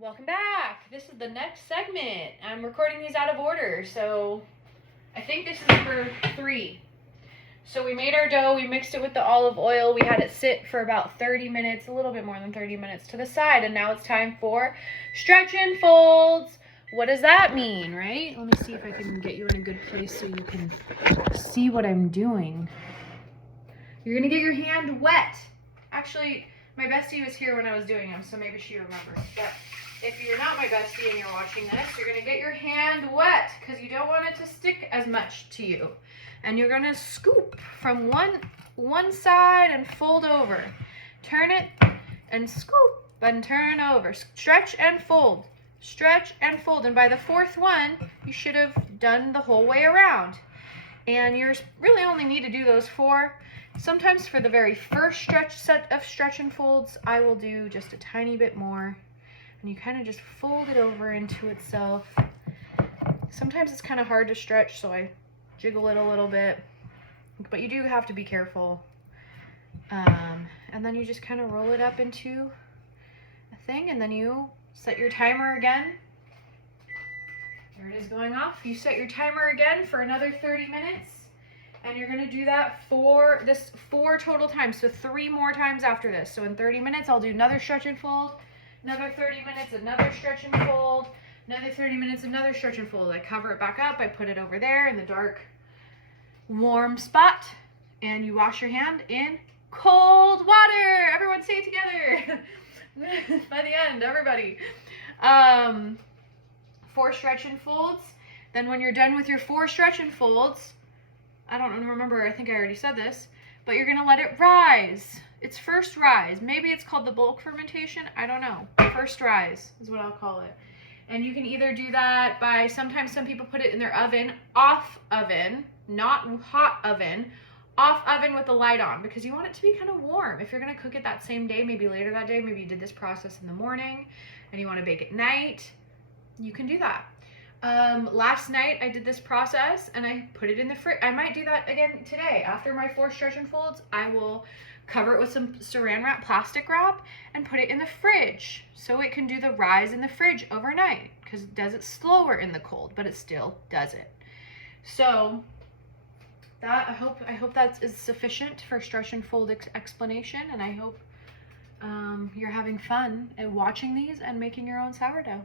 Welcome back. This is the next segment. I'm recording these out of order, so I think this is number 3. So we made our dough, we mixed it with the olive oil, we had it sit for about 30 minutes, a little bit more than 30 minutes to the side, and now it's time for stretch and folds. What does that mean, right? Let me see if I can get you in a good place so you can see what I'm doing. You're gonna get your hand wet. Actually, my bestie was here when I was doing them, so maybe she remembers. But if you're not my bestie and you're watching this, you're gonna get your hand wet because you don't want it to stick as much to you. And you're gonna scoop from one side and fold over. Turn it and scoop and turn over. Stretch and fold. Stretch and fold. And by the 4th one, you should have done the whole way around. And you really only need to do those 4. Sometimes for the very first set of stretch and folds, I will do just a tiny bit more. And you kind of just fold it over into itself. Sometimes it's kind of hard to stretch, so I jiggle it a little bit. But you do have to be careful. And then you just kind of roll it up into a thing, and then you set your timer again. There it is going off. You set your timer again for another 30 minutes. And you're going to do that for 4 total times. So 3 more times after this. So in 30 minutes, I'll do another stretch and fold. Another 30 minutes, another stretch and fold. Another 30 minutes, another stretch and fold. I cover it back up. I put it over there in the dark, warm spot. And you wash your hand in cold water. Everyone say it together. By the end, everybody. 4 stretch and folds. Then when you're done with your 4 stretch and folds, I don't remember, I think I already said this, but you're gonna let it rise. It's first rise. Maybe it's called the bulk fermentation, I don't know. First rise is what I'll call it. And you can either do that by, sometimes some people put it in their oven, off oven, not hot oven, off oven with the light on, because you want it to be kind of warm. If you're gonna cook it that same day, maybe later that day, maybe you did this process in the morning and you wanna bake at night, you can do that. Last night I did this process and I put it in the fridge. I might do that again today. After my 4 stretch and folds, I will cover it with some saran wrap, plastic wrap, and put it in the fridge so it can do the rise in the fridge overnight, because it does it slower in the cold, but it still does it. So that I hope that is sufficient for stretch and fold explanation, and I hope you're having fun at watching these and making your own sourdough.